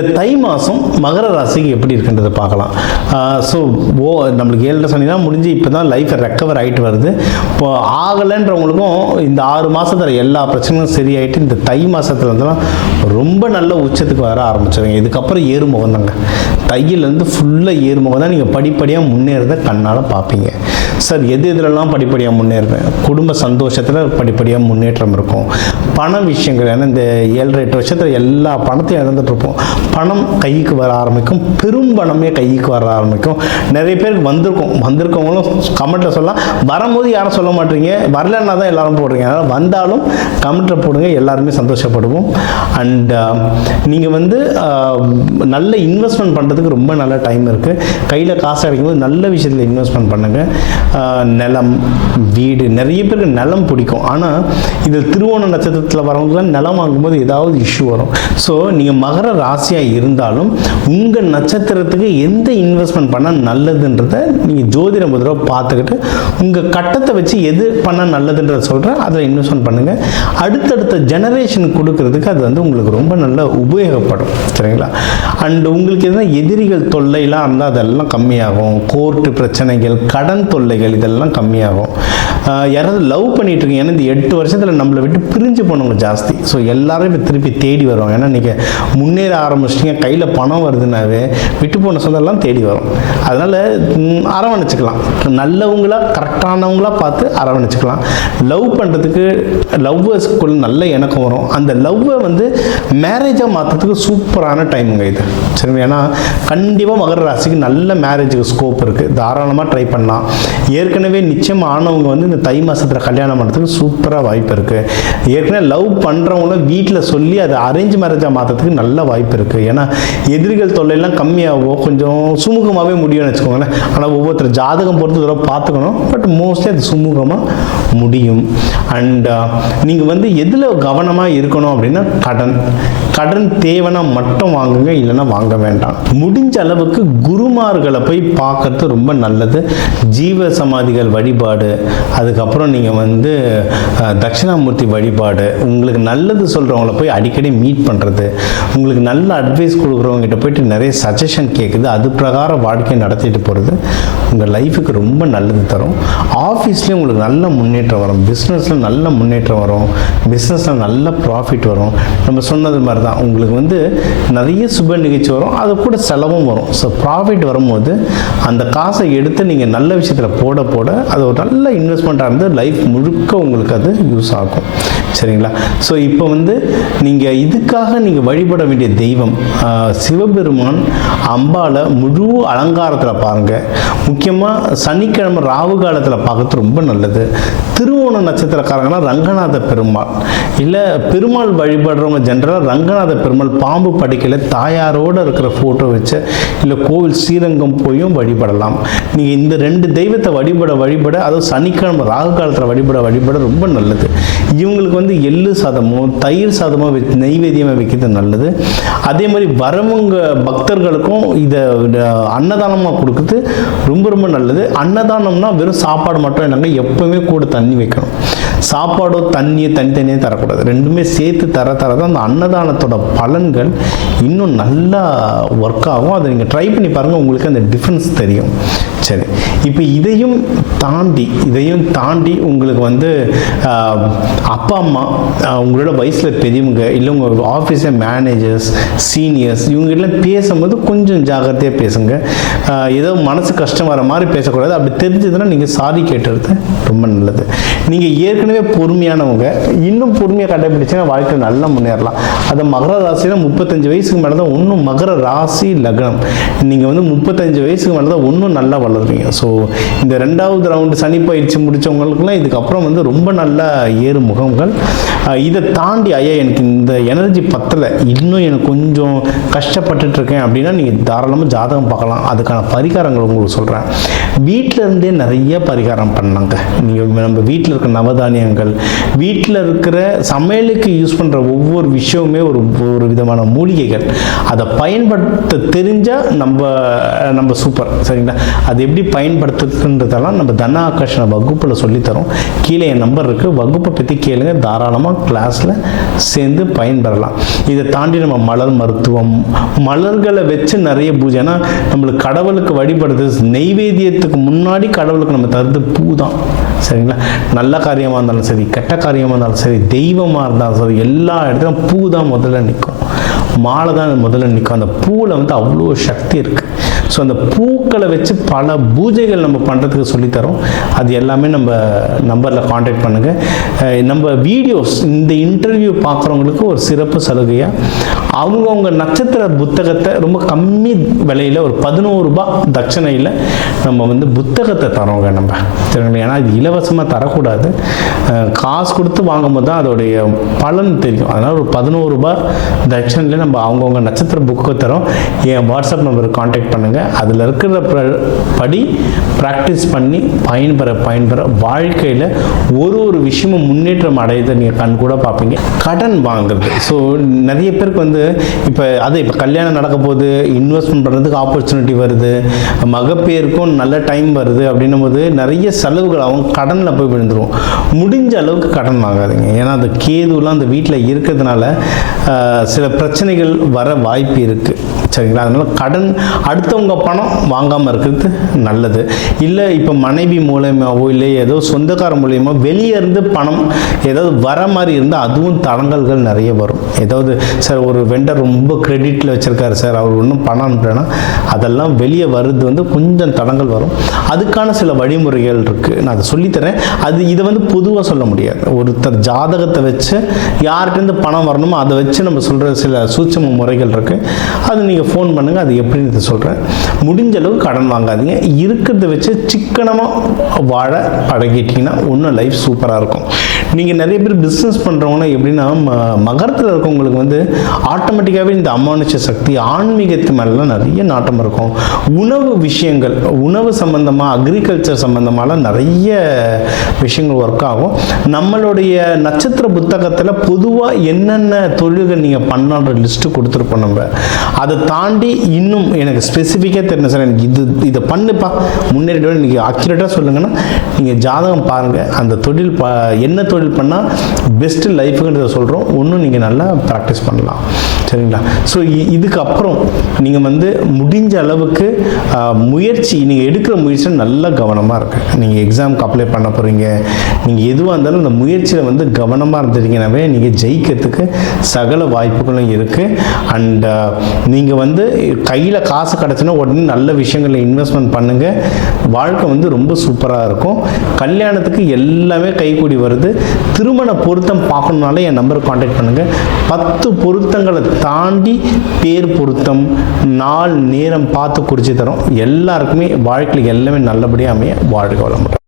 இந்த தை மாதம் மகர ராசிக்கு எப்படி இருக்குன்றதை பார்க்கலாம். ஸோ ஓ நம்மளுக்கு ஏழரை சனிலாம் முடிஞ்சு இப்போ தான் லைஃப்பை ரெக்கவர் ஆகிட்டு வருது. இப்போ ஆகலைன்றவங்களுக்கும் இந்த ஆறு மாதத்தில் எல்லா பிரச்சனையும் சரியாயிட்டு இந்த தை மாதத்துல இருந்தெல்லாம் ரொம்ப நல்ல உச்சத்துக்கு வர ஆரம்பிச்சிருங்க. இதுக்கப்புறம் ஏறுமுகம் தாங்க. தையிலேருந்து ஃபுல்லாக ஏறுமுகம் தான் நீங்கள் படிப்படியாக முன்னேறத கண்ணால் பார்ப்பீங்க. சார் எது எதுலலாம் படிப்படியாக முன்னேறுவேன் குடும்ப சந்தோஷத்தில் படிப்படியாக முன்னேற்றம் இருக்கும். பண விஷயங்கள் ஏன்னா இந்த ஏழரை எட்டு வருஷத்தில் எல்லா பணத்தையும் இழந்துட்டு இருப்போம். பணம் கைக்கு வர ஆரம்பிக்கும். பெரும் பணமே கைக்கு வர ஆரம்பிக்கும். நிறைய பேருக்கு வந்திருக்கும். வந்திருக்கவங்களும் கமெண்ட்டில் சொல்லலாம். வரும்போது யாரும் சொல்ல மாட்டீங்க. வரலன்னா தான் எல்லாரும் போடுறீங்க. அதனால் வந்தாலும் கமெண்ட்டில் போடுங்க. எல்லாருமே சந்தோஷப்படுவோம். அண்ட் uh, நீங்கள் வந்து uh, நல்ல இன்வெஸ்ட்மெண்ட் பண்ணுறதுக்கு ரொம்ப நல்ல டைம் இருக்குது கையில் காசு கிடைக்கும்போது நல்ல விஷயத்தில் இன்வெஸ்ட்மெண்ட் பண்ணுங்கள் uh, நிலம் வீடு நிறைய பேருக்கு நிலம் பிடிக்கும். ஆனால் இதில் திருவோண நட்சத்திரத்தில் வரவங்களாம் நிலம் வாங்கும்போது ஏதாவது இஷ்யூ வரும். ஸோ நீங்கள் மகர ராசியாக இருந்தாலும் உங்கள் நட்சத்திரத்துக்கு எந்த இன்வெஸ்ட்மெண்ட் பண்ணால் நல்லதுன்றத நீங்கள் ஜோதிடம் ஒரு தடவை பார்த்துக்கிட்டு உங்கள் கட்டத்தை வச்சு எது பண்ணால் நல்லதுன்றத சொல்கிறேன் அதில் இன்வெஸ்ட்மெண்ட் பண்ணுங்கள் அடுத்தடுத்த ஜெனரேஷன் கொடுக்கறதுக்கு அது வந்து உங்களுக்கு ரொம்ப நல்ல உபயோகப்படும். சரிங்களா? அண்ட் உங்களுக்கு எதுனா எதிரிகள் தொல்லைலாம் இருந்தால் அதெல்லாம் கம்மியாகும். கோர்ட்டு பிரச்சனைகள் கடன் தொல்லைகள் இதெல்லாம் கம்மியாகும். யாராவது லவ் பண்ணிட்டு இருக்கீங்க. ஏன்னா இந்த எட்டு வருஷத்தில் நம்மளை விட்டு பிரிஞ்சு போனவங்க ஜாஸ்தி. ஸோ எல்லாரும் இப்போ திருப்பி தேடி வரும். ஏன்னா நீங்கள் முன்னேற ஆரம்பிச்சிட்டிங்க கையில் பணம் வருதுனாவே விட்டு போன சொந்தெல்லாம் தேடி வரும். அதனால் அரவணைச்சிக்கலாம். நல்லவங்களா கரெக்டானவங்களா பார்த்து அரவணைச்சிக்கலாம். லவ் பண்ணுறதுக்கு லவ்வர்ஸ்க்குள்ள நல்ல இணக்கம் வரும். அந்த லவ்வை வந்து மேரேஜாக மாற்றுறதுக்கு சூப்பரான டைமுங்க இது. சரி ஏன்னா கண்டிப்பாக மகர ராசிக்கு நல்ல மேரேஜுக்கு ஸ்கோப் இருக்குது தாராளமாக ட்ரை பண்ணலாம். ஏற்கனவே நிச்சயம் ஆனவங்க வந்து இந்த தை மாதத்தில் கல்யாணம் பண்ணுறதுக்கு சூப்பராக வாய்ப்பு இருக்குது ஏற்கனவே லவ் பண்ணுறவங்களும் வீட்டில் சொல்லி அதை அரேஞ்ச் மேரேஜாக மாற்றுறதுக்கு நல்ல வாய்ப்பு இருக்குது ஏன்னா எதிரிகள் தொல்லையெல்லாம் கம்மியாகவோ கொஞ்சம் சுமூகமாகவே முடியும்னு வச்சுக்கோங்களேன். ஆனால் ஒவ்வொருத்தர் ஜாதகம் பொறுத்து தடவை பார்த்துக்கணும். பட் மோஸ்ட்லி அது சுமூகமாக முடியும். அண்ட் uh, நீங்கள் வந்து எதில் கவனமாக இருக்கணும் அப்படின்னா கடன். கடன் தேவைன்னா மட்டும் வாங்குங்க இல்லைன்னா வாங்க வேண்டாம். முடிஞ்ச அளவுக்கு குருமார்களை போய் பார்க்கறது ரொம்ப நல்லது. ஜீவ சமாதிகள் வழிபாடு அதுக்கப்புறம் நீங்கள் வந்து தட்சிணாமூர்த்தி வழிபாடு உங்களுக்கு நல்லது சொல்கிறவங்கள போய் அடிக்கடி மீட் பண்ணுறது உங்களுக்கு நல்ல அட்வைஸ் கொடுக்குறவங்ககிட்ட போயிட்டு நிறைய சஜஷன் கேட்குது அது பிரகாரம் வாழ்க்கையை நடத்திட்டு போகிறது உங்கள் லைஃபுக்கு ரொம்ப நல்லது தரும். ஆஃபீஸ்லேயும் உங்களுக்கு நல்ல முன்னேற்றம் வரும். பிஸ்னஸில் நல்ல முன்னேற்றம் வரும். பிஸ்னஸில் நல்ல ப்ராஃபிட் வரும். நம்ம சொன்னது மாதிரி தான் உங்களுக்கு வந்து நிறைய சுப நிகழ்ச்சி வரும். அது கூட செலவும் வரும். ஸோ ப்ராஃபிட் வரும்போது அந்த காசை எடுத்து நீங்கள் நல்ல விஷயத்தில் போட போட அது ஒரு நல்ல இன்வெஸ்ட்மெண்ட்டாக இருந்து லைஃப் முழுக்க உங்களுக்கு அது யூஸ் ஆகும். சரிங்களா? ஸோ இப்போ வந்து நீங்கள் இதுக்காக நீங்கள் வழிபட வேண்டிய தெய்வம் ஆஹ், சிவபெருமான் அம்பாவை முழு அலங்காரத்தில் பாருங்கள் முக்கியமாக சனிக்கிழமை ராவு காலத்தில் பார்க்கறது ரொம்ப நல்லது. திருவோண நட்சத்திரக்காரங்கன்னா ரங்கநாத பெருமாள். இல்லை பெருமாள் வழிபடுறவங்க ஜென்ரலாக ரங்கநாத பெருமாள் பாம்பு படைக்கையில் தாயாரோடு இருக்கிற ஃபோட்டோ வச்சு இல்லை கோவில் ஸ்ரீரங்கம் போயும் வழிபடலாம். நீங்கள் இந்த ரெண்டு தெய்வத்தை வழிபட வழிபட அதுவும் சனிக்கிழமை ராகு காலத்தில் வழிபட வழிபட ரொம்ப நல்லது. இவங்களுக்கு வந்து எள்ளு சாதமோ தயிர் சாதமோ வச்சு நெய்வேத்தியமாக வைக்கிறது நல்லது. அதே அதே மாதிரி வரவங்க பக்தர்களுக்கும் இதை அன்னதானமாக கொடுக்குறது ரொம்ப ரொம்ப நல்லது. அன்னதானம்னா வெறும் சாப்பாடு மட்டும் என்னங்க எப்பவுமே கூட தண்ணி வைக்கணும். சாப்பாடோ தண்ணியோ தனித்தனியே தரக்கூடாது. ரெண்டுமே சேர்த்து தர தர தான் அந்த அன்னதானத்தோட பலன்கள் இன்னும் நல்லா ஒர்க் ஆகும். அதை நீங்கள் ட்ரை பண்ணி பாருங்கள் உங்களுக்கு அந்த டிஃப்ரென்ஸ் தெரியும். சரி. இப்போ இதையும் தாண்டி இதையும் தாண்டி உங்களுக்கு வந்து அப்பா அம்மா உங்களோட வயசில் பெரியவங்க இல்லை உங்கள் ஆஃபீஸில் மேனேஜர்ஸ் சீனியர்ஸ் இவங்கெல்லாம் பேசும்போது கொஞ்சம் ஜாகிரதையாக பேசுங்க. ஏதோ மனசு கஷ்டம் வர மாதிரி பேசக்கூடாது. அப்படி தெரிஞ்சதுன்னா நீங்கள் சாரி கேட்டுறது ரொம்ப நல்லது. நீங்கள் ஏற்கனவே பொறுமையானவங்க. இன்னும் பொறுமையாக கடைபிடிச்சா வாழ்க்கையில் நல்லா முன்னேறலாம். அது மகர ராசியில் முப்பத்தஞ்சு வயசுக்கு மேலே தான் இன்னும் மகர ராசி லக்னம். நீங்கள் வந்து முப்பத்தஞ்சு வயசுக்கு மேலே தான் இன்னும் நல்லா வளருவீங்க ஸோ இந்த ரெண்டாவது ரவுண்டு சனி பயிற்சி முடித்தவங்களுக்குலாம் இதுக்கப்புறம் வந்து ரொம்ப நல்ல ஏறு முகங்கள் இதை தாண்டி ஐயா எனக்கு இந்த எனர்ஜி பத்தலை. இன்னும் எனக்கு கொஞ்சம் கஷ்டப்பட்டுட்டு இருக்கேன் அப்படின்னா நீங்கள் தாராளமாக ஜாதகம் பார்க்கலாம். அதுக்கான பரிகாரங்கள் உங்களுக்கு சொல்கிறேன் வீட்டிலருந்தே நிறைய பரிகாரம் பண்ணாங்க நீங்கள் நம்ம வீட்டில் இருக்கிற நவதானியங்கள் வீட்டில் இருக்கிற சமையலுக்கு யூஸ் பண்ணுற ஒவ்வொரு விஷயமுமே ஒரு ஒரு விதமான மூலிகைகள். அதை பயன்படுத்த தெரிஞ்சால் நம்ம நம்ம சூப்பர் சரிங்களா? அது எப்படி பயன்படுத்துன்றதெல்லாம் நம்ம தன ஆகர்ஷண வகுப்பில் சொல்லித்தரோம். கீழே என் நம்பர் இருக்குது வகுப்பை பற்றி கேளுங்க. தாராளமாக கிளாஸில் சேர்ந்து பயன்பெறலாம். இதை தாண்டி நம்ம மலர் மருத்துவம் மலர்களை வச்சு நிறைய பூஜை. ஏன்னா நம்மளுக்கு கடவுளுக்கு வழிபடுறது நெய்வேத்தியத்துக்கு முன்னாடி கடவுளுக்கு நம்ம தருது பூ தான் சரிங்களா? நல்ல காரியமாக இருந்தாலும் சரி கெட்ட காரியமாக இருந்தாலும் சரி தெய்வமாக இருந்தாலும் சரி எல்லா இடத்துலையும் பூ தான் முதல்ல நிற்கும் மாலை தான் முதல்ல நிற்கும் அந்த பூவில் வந்து அவ்வளோ சக்தி இருக்குது ஸோ அந்த பூக்களை வச்சு பல பூஜைகள் நம்ம பண்ணுறதுக்கு சொல்லித்தரோம். அது எல்லாமே நம்ம நம்பரில் காண்டாக்ட் பண்ணுங்கள் நம்ம வீடியோஸ் இந்த இன்டர்வியூ பார்க்குறவங்களுக்கு ஒரு சிறப்பு சலுகையாக அவங்கவுங்க நட்சத்திர புத்தகத்தை ரொம்ப கம்மி விலையில் ஒரு பதினோரு ரூபா தட்சணையில் நம்ம வந்து புத்தகத்தை தரோங்க நம்ம. சரிங்களா? ஏன்னா இது இலவசமாக தரக்கூடாது. காசு கொடுத்து வாங்கும்போது தான் அதோடைய பலன் தெரியும். அதனால் ஒரு பதினோரு ரூபா தட்சணையில் நம்ம அவங்கவுங்க நட்சத்திர புக்கு தரோம். என் வாட்ஸ்அப் நம்பருக்கு காண்டாக்ட் பண்ணுங்கள் அதில் இருக்கிற படி ப்ராக்டிஸ் பண்ணி பயன்பெற பயன்பெற வாழ்க்கையில் ஒரு ஒரு விஷயமும் முன்னேற்றம் அடையதை நீங்கள் கண் கூட பார்ப்பீங்க. கடன் வாங்குறது. ஸோ நிறைய பேருக்கு வந்து இப்போ அது இப்போ கல்யாணம் நடக்க போகுது இன்வெஸ்ட்மெண்ட் பண்ணுறதுக்கு ஆப்பர்ச்சுனிட்டி வருது மகப்பேருக்கும் நல்ல டைம் வருது அப்படின்னும் போது நிறைய செலவுகள் அவங்க கடனில் போய் விழுந்துரும். முடிஞ்ச அளவுக்கு கடன் வாங்காதீங்க. ஏன்னா அந்த கேதுலாம் அந்த வீட்டில் இருக்கிறதுனால சில பிரச்சனைகள் வர வாய்ப்பு இருக்குது சரிங்களா? அதனால் கடன் அடுத்தவங்க பணம் வாங்காமல் இருக்கிறது நல்லது. இல்லை இப்போ மனைவி மூலயமாவோ இல்லை ஏதோ சொந்தக்கார மூலயமா வெளியே இருந்து பணம் ஏதாவது வர மாதிரி இருந்தால் அதுவும் தடங்கல்கள் நிறைய வரும். ஏதாவது சார் ஒரு வெண்டர் ரொம்ப கிரெடிட்டில் வச்சுருக்காரு சார் அவர் ஒன்றும் பணம் அனுப்புறேன்னா அதெல்லாம் வெளியே வர்றது வந்து கொஞ்சம் தடங்கள் வரும். அதுக்கான சில வழிமுறைகள் இருக்குது நான் அதை சொல்லித்தரேன் அது இதை வந்து பொதுவாக சொல்ல முடியாது. ஒருத்தர் ஜாதகத்தை வச்சு யார்கிட்டேருந்து பணம் வரணுமோ அதை வச்சு நம்ம சொல்கிற சில சூட்சம முறைகள் இருக்குது அது நீங்கள் ஃபோன் பண்ணுங்கள் அது எப்படின்னு சொல்கிறேன் முடிஞ்ச அளவு கடன் வாங்காதீங்க. இருக்கிறத வச்சு சிக்கனமாக வாழ பழகிட்டிங்கன்னா இன்னும் லைஃப் சூப்பராக இருக்கும். நீங்கள் நிறைய பேர் பிஸ்னஸ் பண்ணுறவங்கன்னா எப்படின்னா ம மகரத்தில் இருக்கவங்களுக்கு வந்து ஆட்டோமேட்டிக்காகவே இந்த அமானுஷ சக்தி ஆன்மீகத்து மேலாம் நிறைய நாட்டம் இருக்கும். உணவு விஷயங்கள் உணவு சம்மந்தமாக அக்ரிகல்ச்சர் சம்மந்தமாலாம் நிறைய விஷயங்கள் ஒர்க் ஆகும். நம்மளுடைய நட்சத்திர புத்தகத்தில் பொதுவாக என்னென்ன தொழில்கள் நீங்கள் பண்ணான்ற லிஸ்ட்டு கொடுத்துருப்போம் நம்ம. அதை தாண்டி இன்னும் எனக்கு ஸ்பெசிஃபிக்காக தெரியும் சார். எனக்கு இது இதை பண்ணுப்பா. முன்னேறிடுவேன் நீங்கள் அக்யூரேட்டாக சொல்லுங்கன்னா நீங்கள் ஜாதகம் பாருங்கள் அந்த தொழில் ப என்ன தொழில் பண்ணால் பெஸ்ட்டு லைஃபுங்கிறத சொல்கிறோம் ஒன்றும் நீங்கள் நல்லா ப்ராக்டிஸ் பண்ணலாம். சரிங்களா? ஸோ இதுக்கப்புறம் நீங்கள் வந்து முடிஞ்ச அளவுக்கு முயற்சி நீங்கள் எடுக்கிற முயற்சி நல்லா கவனமாக இருக்குது நீங்கள் எக்ஸாமுக்கு அப்ளை பண்ண போகிறீங்க நீங்கள் எதுவாக இருந்தாலும் அந்த முயற்சியில் வந்து கவனமாக இருந்துட்டீங்கன்னாவே நீங்கள் ஜெயிக்கிறதுக்கு சகல வாய்ப்புகளும் இருக்குது அண்ட் நீங்கள் வந்து கையில் காசு கிடச்சினா கிடச்சுன்னா உடனே நல்ல விஷயங்களில் இன்வெஸ்ட்மெண்ட் பண்ணுங்கள் வாழ்க்கை வந்து ரொம்ப சூப்பராக இருக்கும். கல்யாணத்துக்கு எல்லாமே கைகூடி வருது. திருமண பொருத்தம் பார்க்கணுனாலே என் நம்பருக்கு காண்டாக்ட் பண்ணுங்கள் பத்து பொருத்தங்களை தாண்டி பேர் பொருத்தம் நாள் நேரம் பார்த்து குறித்து தரோம். எல்லாருக்குமே வாழ்க்கையில் எல்லாமே நல்லபடியாக அமைய வாழ்க்கை வளமுறை